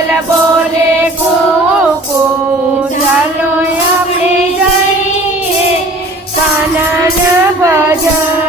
કોયલ બોલે કોકો ચાલો આપણે જઈએ કાનન ભજન.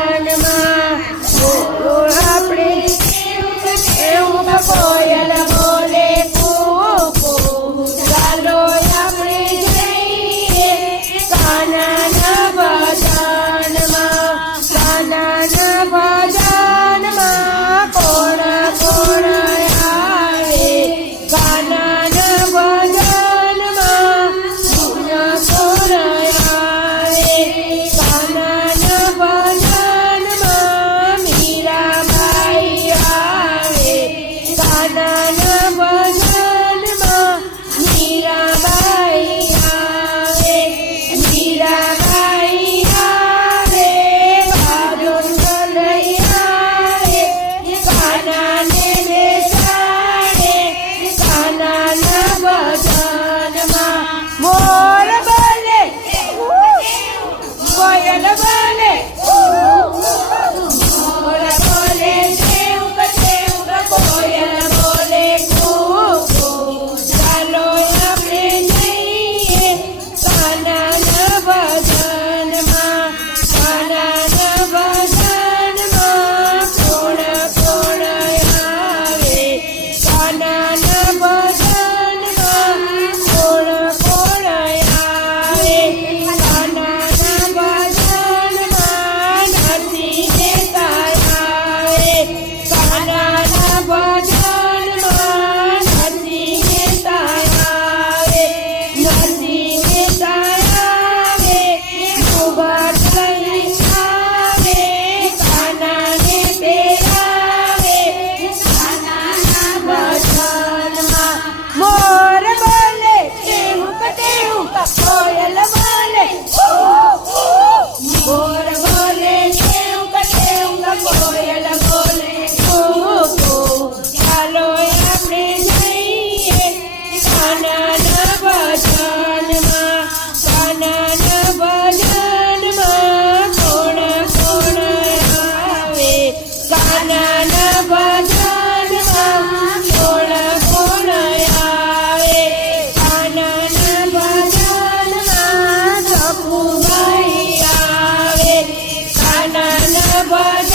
Banana, banana.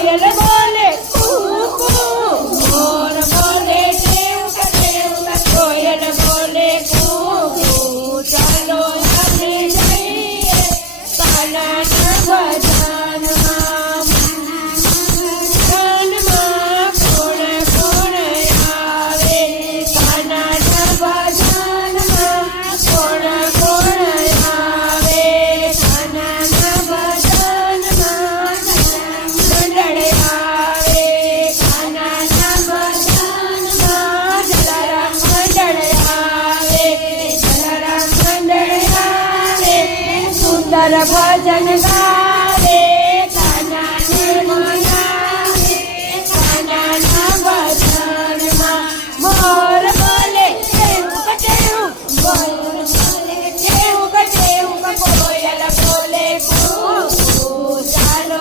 Aleluia, aleluia. હર ભજન ગાવે, કાનાને મનાવે, કાનાના વચનમાં મોર બોલે, કેવું કટેવું મોર બોલે, કેવું કટેવું કોયલ બોલે ચાલો